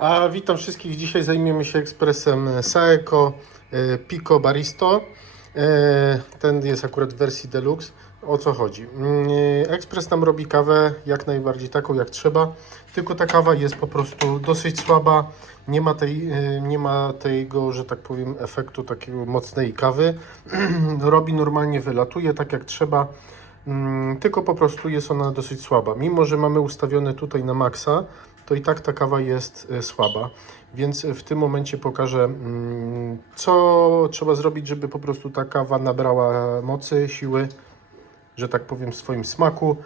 A witam wszystkich. Dzisiaj zajmiemy się ekspresem Saeco e, Pico Baristo. E, Ten jest akurat w wersji deluxe. O co chodzi? Mm, e, Ekspres nam robi kawę jak najbardziej taką jak trzeba, tylko ta kawa jest po prostu dosyć słaba. Nie ma, tej, nie ma tego, że tak powiem, efektu takiego mocnej kawy. robi normalnie, wylatuje tak jak trzeba. Mm, tylko po prostu jest ona dosyć słaba. Mimo, że mamy ustawione tutaj na maksa, to i tak ta kawa jest e, słaba. Więc w tym momencie pokażę, mm, co trzeba zrobić, żeby po prostu ta kawa nabrała mocy, siły, że tak powiem, w swoim smaku.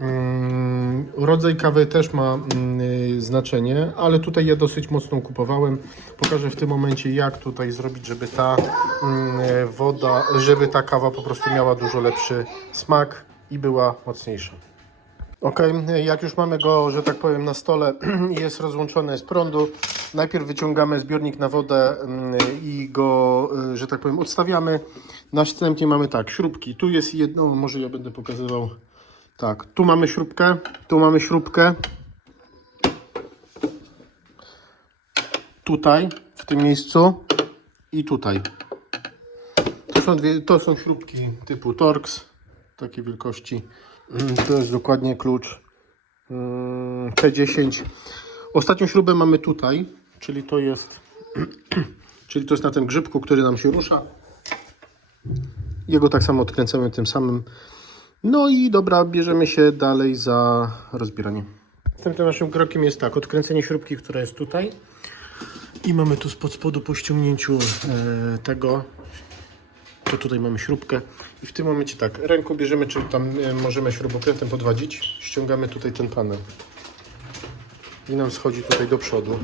Mm, Rodzaj kawy też ma mm, y, znaczenie, ale tutaj ja dosyć mocną kupowałem. Pokażę w tym momencie, jak tutaj zrobić, żeby ta woda, żeby ta kawa po prostu miała dużo lepszy smak i była mocniejsza. Ok, jak już mamy go, że tak powiem, na stole i jest rozłączony z prądu, najpierw wyciągamy zbiornik na wodę mm, i go, y, że tak powiem, odstawiamy. Następnie mamy tak, śrubki. Tu jest jedno, może ja będę pokazywał. Tak, tu mamy śrubkę, tu mamy śrubkę. Tutaj, w tym miejscu i tutaj. To są, dwie, to są śrubki typu Torx, takiej wielkości. Mm, To jest dokładnie klucz mm, P10. Ostatnią śrubę mamy tutaj, czyli to jest, czyli to jest na tym grzybku, który nam się rusza. Jego tak samo odkręcamy tym samym. No i dobra, bierzemy się dalej za rozbieranie. Następnym naszym krokiem jest tak, odkręcenie śrubki, która jest tutaj. I mamy tu spod spodu po ściągnięciu e, tego, to tutaj mamy śrubkę i w tym momencie tak, ręką bierzemy, czyli tam e, możemy śrubokrętem podwadzić, ściągamy tutaj ten panel i nam schodzi tutaj do przodu.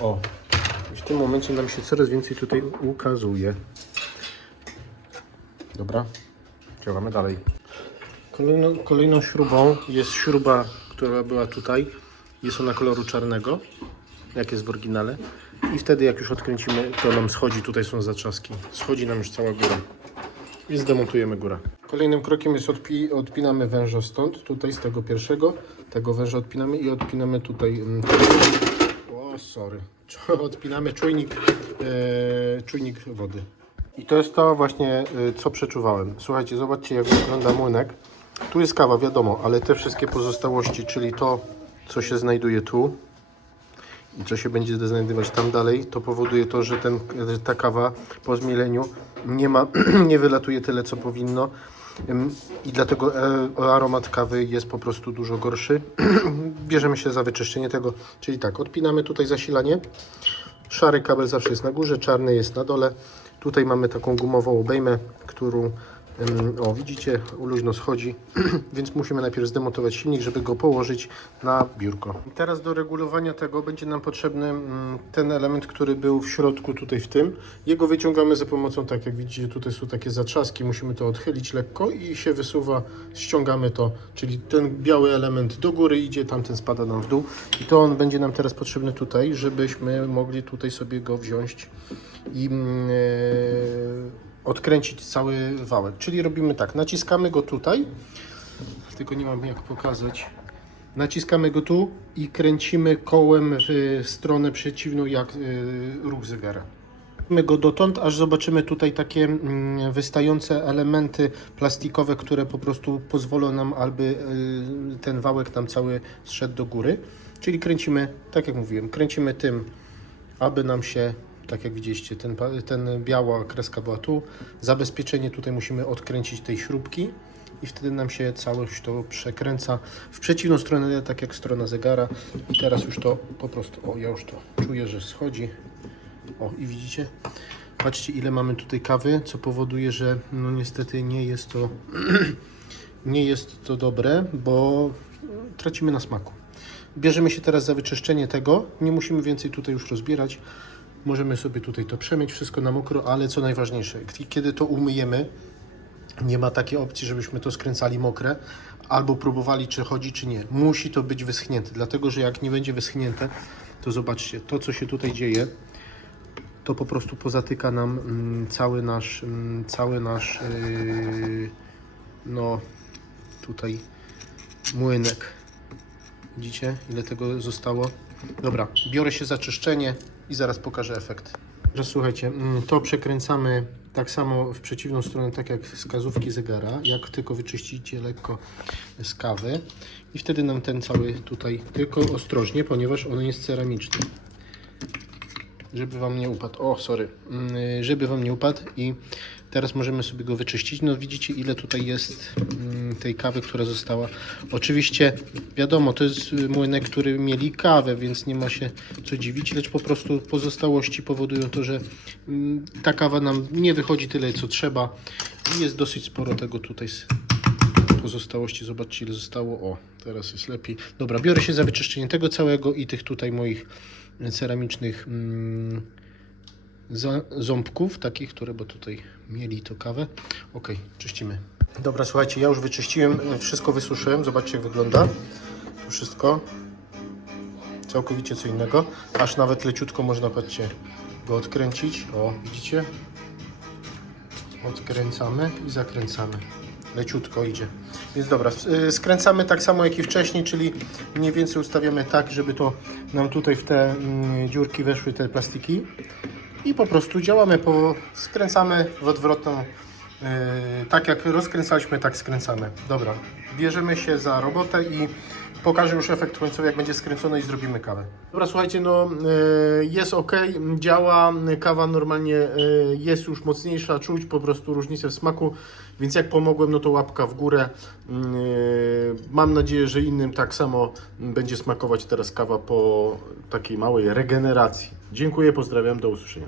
O, w tym momencie nam się coraz więcej tutaj ukazuje. Dobra, działamy dalej. Kolejną, kolejną śrubą jest śruba, która była tutaj. Jest ona koloru czarnego, jak jest w oryginale. I wtedy jak już odkręcimy, to nam schodzi, tutaj są zatrzaski. Schodzi nam już cała góra. I zdemontujemy górę. Kolejnym krokiem jest odpi odpinamy węża stąd, tutaj z tego pierwszego. Tego węża odpinamy i odpinamy tutaj. mm, O, sorry. Odpinamy czujnik, e, czujnik wody. I to jest to właśnie, e, co przeczuwałem. Słuchajcie, zobaczcie jak wygląda młynek. Tu jest kawa, wiadomo, ale te wszystkie pozostałości, czyli to, co się znajduje tu, co się będzie znajdować tam dalej, to powoduje to, że ten, ta kawa po zmieleniu nie ma, nie wylatuje tyle, co powinno. I dlatego e, aromat kawy jest po prostu dużo gorszy. Bierzemy się za wyczyszczenie tego, czyli tak, odpinamy tutaj zasilanie. Szary kabel zawsze jest na górze, czarny jest na dole. Tutaj mamy taką gumową obejmę, którą o widzicie, luźno schodzi, więc musimy najpierw zdemontować silnik, żeby go położyć na biurko. Teraz do regulowania tego będzie nam potrzebny mm, ten element, który był w środku tutaj w tym. Jego wyciągamy za pomocą, tak jak widzicie, tutaj są takie zatrzaski, musimy to odchylić lekko i się wysuwa, ściągamy to, czyli ten biały element do góry idzie, tamten spada nam w dół i to on będzie nam teraz potrzebny tutaj, żebyśmy mogli tutaj sobie go wziąć i e, odkręcić cały wałek. Czyli robimy tak, naciskamy go tutaj, tylko nie mam jak pokazać. Naciskamy go tu i kręcimy kołem w stronę przeciwną jak y, ruch zegara. Kręcimy go dotąd, aż zobaczymy tutaj takie mm, wystające elementy plastikowe, które po prostu pozwolą nam, aby y, ten wałek nam cały zszedł do góry. Czyli kręcimy, tak jak mówiłem, kręcimy tym, aby nam się, tak jak widzieliście, ten, ten biała kreska była tu. Zabezpieczenie tutaj musimy odkręcić tej śrubki i wtedy nam się całość to przekręca w przeciwną stronę, tak jak strona zegara. I teraz już to po prostu, o ja już to czuję, że schodzi. O i widzicie? Patrzcie ile mamy tutaj kawy, co powoduje, że no niestety nie jest to nie jest to dobre, bo tracimy na smaku. Bierzemy się teraz za wyczyszczenie tego. Nie musimy więcej tutaj już rozbierać. Możemy sobie tutaj to przemyć, wszystko na mokro, ale co najważniejsze, kiedy to umyjemy, nie ma takiej opcji, żebyśmy to skręcali mokre, albo próbowali, czy chodzi, czy nie. Musi to być wyschnięte, dlatego że jak nie będzie wyschnięte, to zobaczcie, to co się tutaj dzieje, to po prostu pozatyka nam mm, cały nasz, mm, cały nasz, yy, no tutaj młynek. Widzicie, ile tego zostało? Dobra, biorę się za czyszczenie i zaraz pokażę efekt. Teraz słuchajcie, mm, to przekręcamy tak samo w przeciwną stronę, tak jak wskazówki zegara, jak tylko wyczyścicie lekko z kawy i wtedy nam ten cały tutaj, tylko ostrożnie, ponieważ on jest ceramiczny. Żeby Wam nie upadł, o sorry, Mm, żeby Wam nie upadł i teraz możemy sobie go wyczyścić. No widzicie ile tutaj jest mm, tej kawy, która została. Oczywiście wiadomo, to jest y, młynek, który mieli kawę, więc nie ma się co dziwić, lecz po prostu pozostałości powodują to, że mm, ta kawa nam nie wychodzi tyle co trzeba jest dosyć sporo tego tutaj z pozostałości. Zobaczcie ile zostało. O, teraz jest lepiej. Dobra, biorę się za wyczyszczenie tego całego i tych tutaj moich ceramicznych mm, ząbków, takich, które, bo tutaj mieli to kawę. Ok, czyścimy. Dobra, słuchajcie, ja już wyczyściłem, wszystko wysuszyłem. Zobaczcie jak wygląda. To wszystko. Całkowicie co innego. Aż nawet leciutko można, patrzcie, go odkręcić. O, widzicie? Odkręcamy i zakręcamy. Leciutko idzie. Więc dobra, y, skręcamy tak samo jak i wcześniej, czyli mniej więcej ustawiamy tak, żeby to nam tutaj w te mm, dziurki weszły te plastiki. I po prostu działamy, po, skręcamy w odwrotną, yy, tak jak rozkręcaliśmy, tak skręcamy. Dobra, bierzemy się za robotę i pokażę już efekt końcowy, jak będzie skręcone i zrobimy kawę. Dobra, słuchajcie, no yy, jest ok, działa, kawa normalnie yy, jest już mocniejsza, czuć po prostu różnicę w smaku, więc jak pomogłem, no to łapka w górę. Yy, mam nadzieję, że innym tak samo będzie smakować teraz kawa po takiej małej regeneracji. Dziękuję, pozdrawiam, do usłyszenia.